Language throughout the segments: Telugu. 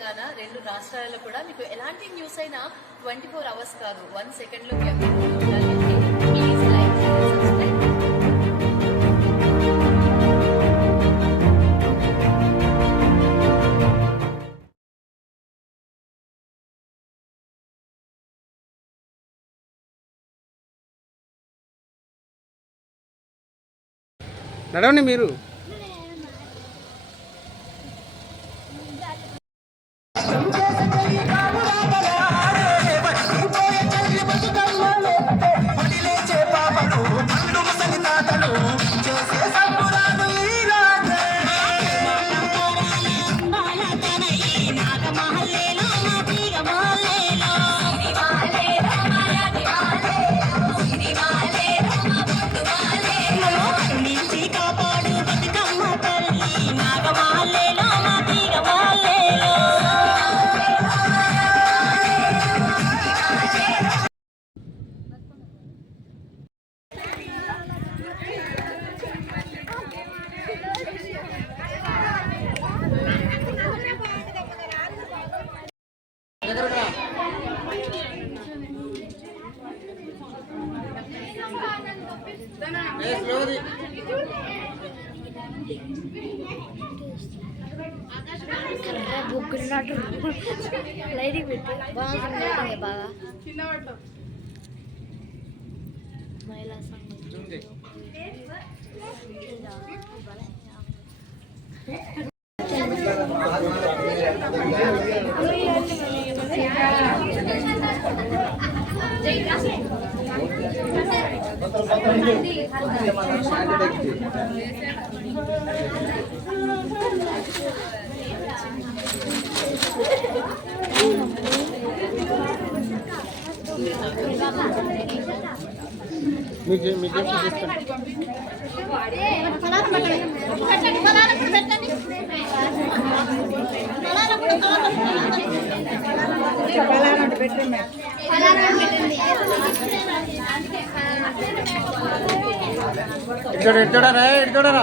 తెలంగాణ 2 రాష్ట్రాలలో కూడా మీకు ఎలాంటి న్యూస్ అయినా 24 అవర్స్ కాదు 1 సెకండ్లో మీ అప్డేట్ ఉండాలి అంటే ప్లీజ్ లైక్ సబ్స్క్రైబ్. నడవండి మీరు. బుగ్గున్నట్టు లైటింగ్ పెట్టి బాగుంటుంది బాగా మహిళా సంఘం చూడరా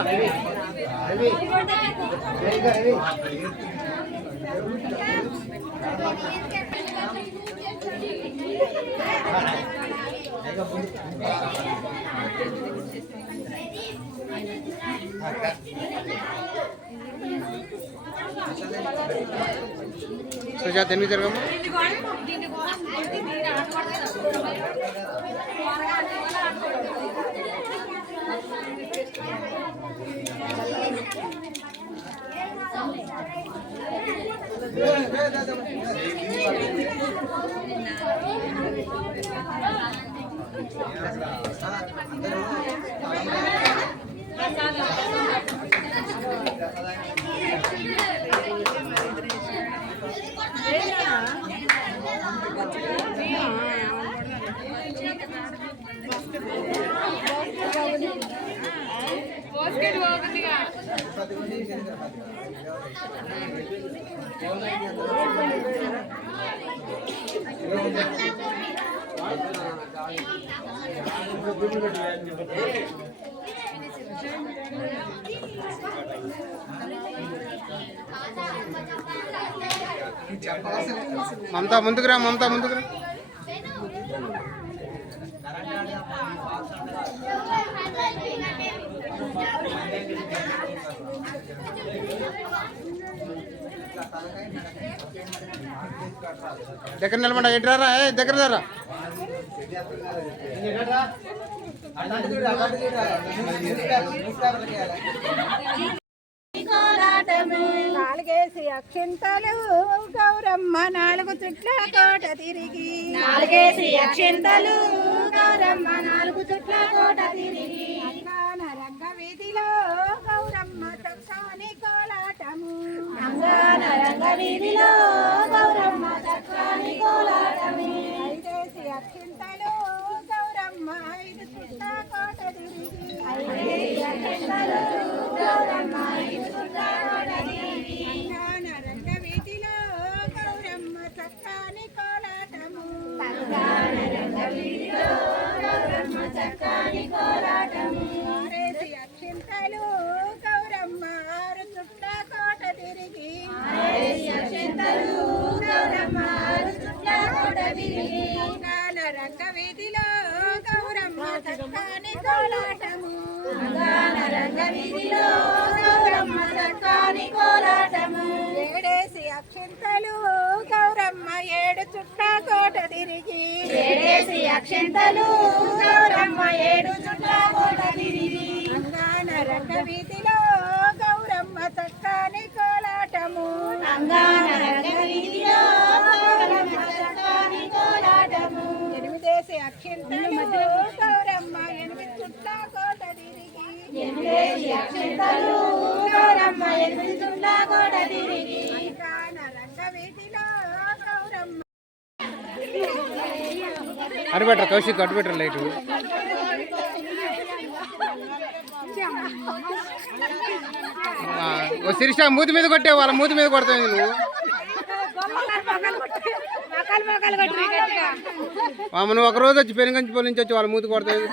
సుజాత ఎన్ని జరగమ్మా మమతా ముందుకురా దగ్గర నిలబడ ఎటురారా దగ్గర రారా నాలుగేసి అక్షింతలు గౌరమ్మ 4 చుట్ల కోట తిరిగి గౌరమ్మ 4 చుట్ల కోట తిరిగి అంగాన రంగ వీధిలో గౌరమ్మ చక్కని కోలాటము గౌరమ్మ చక్కని కోలాటమే 5 అక్షింతలు గౌరమ్మ 5 చుట్ల కోట తిరిగి గౌరమ్మ 5 చుట్ల కోట తిరిగి అంగాన రంగ వీధిలో గౌరమ్మ చక్కని కోలాటము చక్కని కోలాటము 6 అక్షింతలు గౌరమ్మ 6 చుట్ల కోట తిరిగి అక్షంతలు రంగవీధిలో గౌరమ్మ చక్కని కోలాటము ఏడేసి అక్షింతలు గౌరమ్మ ఏడు చుట్ట కోట తిరిగి ఏడేసి అక్షంతలు గౌరమ్మ ఏడు చుట్ల కోట తిరిగి అంగాన రంగవీధిలో గౌరమ్మ చక్కని కోలాటము అంగాన రంగవీధిలో గౌరమ్మ చక్కని కోలాటము ఎనిమిదేసి అక్షింతలు గౌరమ్మ ఎనిమిది చుట్ట కోట తిరిగి ఎనిమిదేసి అక్షంతలు గౌరమ్మ ఎనిమిది చుట్ల కోట తిరిగి అంగాన రంగవీధిలో గౌరమ్మ అటు పెట్టరా కౌశిక్, అటు పెట్టరా లైట్. ఓ శిరీష మూతి మీద కొట్టావు, వాళ్ళ మూతి మీద కొడతావు నువ్వు. నువ్వు ఒక రోజు వచ్చి పెనుగంచి పొలి నుంచి వచ్చి వాళ్ళ మూతి కొడతావు.